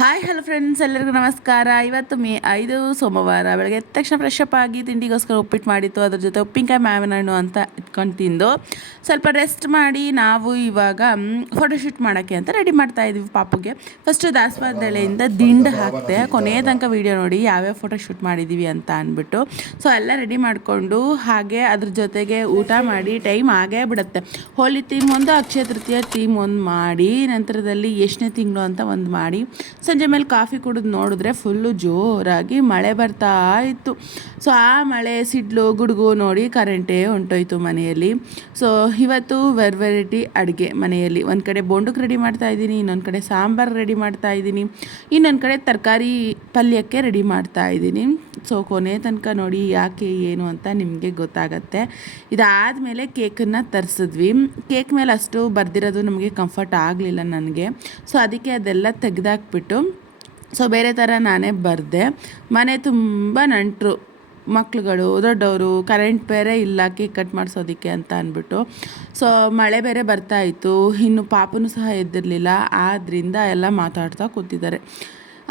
Hi hello friends, ಎಲ್ಲರಿಗೂ ನಮಸ್ಕಾರ. ಇವತ್ತು ಮೇ 5 ಸೋಮವಾರ. ಬೆಳಗ್ಗೆ ಎದ್ದ ತಕ್ಷಣ ಫ್ರೆಶ್ ಅಪ್ ಆಗಿ ತಿಂಡಿಗೋಸ್ಕರ ಉಪ್ಪಿಟ್ಟು ಮಾಡಿತ್ತು. ಅದ್ರ ಜೊತೆ ಉಪ್ಪಿನಕಾಯಿ ಮಾವಿನ ಹಣ್ಣು ಅಂತ ಇಟ್ಕೊಂಡು ತಿಂದು ಸ್ವಲ್ಪ ರೆಸ್ಟ್ ಮಾಡಿ ನಾವು ಇವಾಗ ಫೋಟೋಶೂಟ್ ಮಾಡೋಕ್ಕೆ ಅಂತ ರೆಡಿ ಮಾಡ್ತಾ ಇದ್ದೀವಿ ಪಾಪುಗೆ. ಫಸ್ಟು ದಾಸವಾಳದ ಎಲೆಯಿಂದ ದಿಂಡು ಹಾಕಿದೆ. ಕೊನೆಯ ತನಕ ವೀಡಿಯೋ ನೋಡಿ ಯಾವ್ಯಾವ ಫೋಟೋಶೂಟ್ ಮಾಡಿದ್ದೀವಿ ಅಂತ ಅಂದ್ಬಿಟ್ಟು. ಸೊ ಎಲ್ಲ ರೆಡಿ ಮಾಡಿಕೊಂಡು ಹಾಗೆ ಅದ್ರ ಜೊತೆಗೆ ಊಟ ಮಾಡಿ ಟೈಮ್ ಆಗೇ ಬಿಡುತ್ತೆ. ಹೋಲಿ ಥೀಮ್ ಒಂದು, ಅಕ್ಷಯ ತೃತೀಯ ಥೀಮ್ ಒಂದು ಮಾಡಿ, ನಂತರದಲ್ಲಿ ಎಷ್ಟನೇ ತಿಂಗಳು ಅಂತ ಒಂದು ಮಾಡಿ, ಸಂಜೆ ಮೇಲೆ ಕಾಫಿ ಕುಡಿದು ನೋಡಿದ್ರೆ ಫುಲ್ಲು ಜೋರಾಗಿ ಮಳೆ ಬರ್ತಾ ಇತ್ತು. ಸೊ ಆ ಮಳೆ ಸಿಡ್ಲು ಗುಡುಗು ನೋಡಿ ಕರೆಂಟೇ ಹೊಂಟೋಯ್ತು ಮನೆಯಲ್ಲಿ. ಸೊ ಇವತ್ತು ವೆರೈಟಿ ಅಡುಗೆ ಮನೆಯಲ್ಲಿ. ಒಂದು ಕಡೆ ಬೋಂಡಕ್ಕೆ ರೆಡಿ ಮಾಡ್ತಾಯಿದ್ದೀನಿ, ಇನ್ನೊಂದು ಕಡೆ ಸಾಂಬಾರು ರೆಡಿ ಮಾಡ್ತಾಯಿದ್ದೀನಿ, ಇನ್ನೊಂದು ಕಡೆ ತರಕಾರಿ ಪಲ್ಯಕ್ಕೆ ರೆಡಿ ಮಾಡ್ತಾಯಿದ್ದೀನಿ. ಸೊ ಕೊನೆ ತನಕ ನೋಡಿ ಯಾಕೆ ಏನು ಅಂತ ನಿಮಗೆ ಗೊತ್ತಾಗತ್ತೆ. ಇದಾದಮೇಲೆ ಕೇಕನ್ನು ತರಿಸಿದ್ವಿ. ಕೇಕ್ ಮೇಲೆ ಅಷ್ಟು ಬರ್ದಿರೋದು ನಮಗೆ ಕಂಫರ್ಟ್ ಆಗಲಿಲ್ಲ ನನಗೆ. ಸೊ ಅದಕ್ಕೆ ಅದೆಲ್ಲ ತೆಗೆದಾಕ್ಬಿಟ್ಟು ಸೊ ಬೇರೆ ಥರ ನಾನೇ ಬರೆದೆ. ಮನೆ ತುಂಬ ನಂಟರು, ಮಕ್ಳುಗಳು, ದೊಡ್ಡವರು, ಕರೆಂಟ್ ಬೇರೆ ಇಲ್ಲ ಕೇಕ್ ಕಟ್ ಮಾಡಿಸೋದಕ್ಕೆ ಅಂತ ಅಂದ್ಬಿಟ್ಟು. ಸೊ ಮಳೆ ಬೇರೆ ಬರ್ತಾಯಿತ್ತು, ಇನ್ನು ಪಾಪನೂ ಸಹ ಎದ್ದಿರಲಿಲ್ಲ. ಆದ್ದರಿಂದ ಎಲ್ಲ ಮಾತಾಡ್ತಾ ಕೂತಿದ್ದಾರೆ.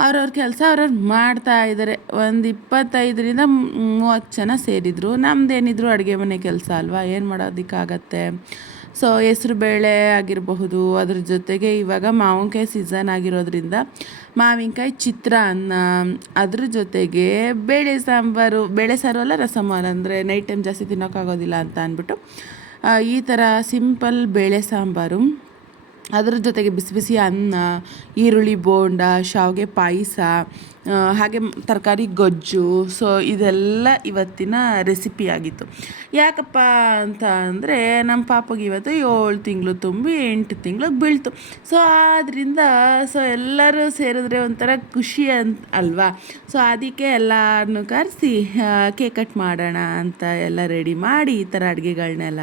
ಅವ್ರವ್ರ ಕೆಲಸ ಅವ್ರವ್ರು ಮಾಡ್ತಾಯಿದ್ದಾರೆ. ಒಂದು 25ರಿಂದ 30 ಜನ ಸೇರಿದರು. ನಮ್ಮದೇನಿದ್ರು ಅಡುಗೆ ಮನೆ ಕೆಲಸ ಅಲ್ವಾ, ಏನು ಮಾಡೋದಕ್ಕಾಗತ್ತೆ. ಸೊ ಹೆಸ್ರು ಬೇಳೆ ಆಗಿರಬಹುದು, ಅದ್ರ ಜೊತೆಗೆ ಇವಾಗ ಮಾವಿನಕಾಯಿ ಸೀಸನ್ ಆಗಿರೋದ್ರಿಂದ ಮಾವಿನಕಾಯಿ ಚಿತ್ರಾನ್ನ, ಅದ್ರ ಜೊತೆಗೆ ಬೇಳೆ ಸಾಂಬಾರು, ಬೇಳೆ ಸಾರು ಅಲ್ಲ ರಸಮಾರು, ಅಂದರೆ ನೈಟ್ ಟೈಮ್ ಜಾಸ್ತಿ ತಿನ್ನೋಕ್ಕಾಗೋದಿಲ್ಲ ಅಂತ ಅಂದ್ಬಿಟ್ಟು ಈ ಥರ ಸಿಂಪಲ್ ಬೇಳೆ ಸಾಂಬಾರು, ಅದರ ಜೊತೆಗೆ ಬಿಸಿ ಬಿಸಿ ಅನ್ನ, ಈರುಳ್ಳಿ ಬೋಂಡ, ಶಾವಿಗೆ ಪಾಯಸ, ಹಾಗೆ ತರಕಾರಿ ಗೊಜ್ಜು. ಸೊ ಇದೆಲ್ಲ ಇವತ್ತಿನ ರೆಸಿಪಿ ಆಗಿತ್ತು. ಯಾಕಪ್ಪ ಅಂತ ಅಂದರೆ ನಮ್ಮ ಪಾಪಗೆ ಇವತ್ತು 7 ತಿಂಗಳು ತುಂಬಿ 8 ತಿಂಗಳಿಗೆ ಬೀಳ್ತು. ಸೊ ಆದ್ದರಿಂದ ಸೊ ಎಲ್ಲರೂ ಸೇರಿದ್ರೆ ಒಂಥರ ಖುಷಿ ಅಲ್ವಾ. ಸೊ ಅದಕ್ಕೆ ಎಲ್ಲರನ್ನೂ ಕರೆಸಿ ಕೇಕ್ ಕಟ್ ಮಾಡೋಣ ಅಂತ ಎಲ್ಲ ರೆಡಿ ಮಾಡಿ ಈ ಥರ ಅಡುಗೆಗಳನ್ನೆಲ್ಲ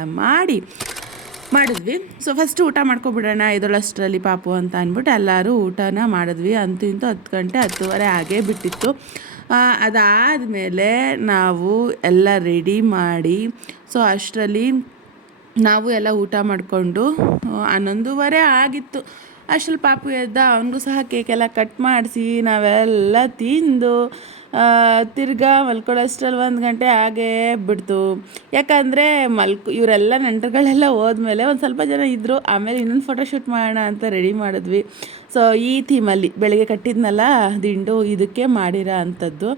ಮಾಡಿದ್ವಿ. ಸೊ ಫಸ್ಟ್ ಊಟ ಮಾಡ್ಕೊಬಿಡೋಣ ಇದರಷ್ಟರಲ್ಲಿ ಪಾಪು ಅಂತ ಅಂದ್ಬಿಟ್ಟು ಎಲ್ಲರೂ ಊಟನ ಮಾಡಿದ್ವಿ. ಅಂತೂ ಇಂತೂ 10 ಗಂಟೆ 10:30 ಆಗೇ ಬಿಟ್ಟಿತ್ತು. ಅದಾದಮೇಲೆ ನಾವು ಎಲ್ಲ ರೆಡಿ ಮಾಡಿ ಸೊ ಅಷ್ಟರಲ್ಲಿ ನಾವು ಎಲ್ಲ ಊಟ ಮಾಡಿಕೊಂಡು 11:30 ಆಗಿತ್ತು. ಅಷ್ಟರಲ್ಲಿ ಪಾಪು ಎದ್ದ, ಅವನಿಗೂ ಸಹ ಕೇಕೆಲ್ಲ ಕಟ್ ಮಾಡಿಸಿ ನಾವೆಲ್ಲ ತಿಂದು ತಿರ್ಗಾ ಮಲ್ಕೊಳ್ಳೋಷ್ಟ್ರಲ್ಲಿ 1 ಗಂಟೆ ಆಗೇ ಬಿಡ್ತು. ಯಾಕಂದರೆ ಇವರೆಲ್ಲ ನೆಂಟರುಗಳೆಲ್ಲ ಹೋದ್ಮೇಲೆ ಒಂದು ಸ್ವಲ್ಪ ಜನ ಇದ್ದರು. ಆಮೇಲೆ ಇನ್ನೊಂದು ಫೋಟೋಶೂಟ್ ಮಾಡೋಣ ಅಂತ ರೆಡಿ ಮಾಡಿದ್ವಿ. ಸೊ ಈ ಥೀಮಲ್ಲಿ ಬೆಳಗ್ಗೆ ಕಟ್ಟಿದ್ನಲ್ಲ ದಿಂಡು, ಇದಕ್ಕೆ ಮಾಡಿರೋ ಅಂಥದ್ದು.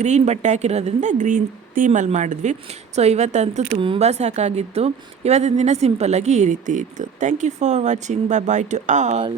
ಗ್ರೀನ್ ಬಟ್ಟೆ ಹಾಕಿರೋದ್ರಿಂದ ಗ್ರೀನ್ ಥೀಮಲ್ಲಿ ಮಾಡಿದ್ವಿ. ಸೊ ಇವತ್ತಂತೂ ತುಂಬ ಸಾಕಾಗಿತ್ತು. ಇವತ್ತಿನ ದಿನ ಸಿಂಪಲ್ಲಾಗಿ ಈ ರೀತಿ ಇತ್ತು. Thank you for watching. Bye bye to all.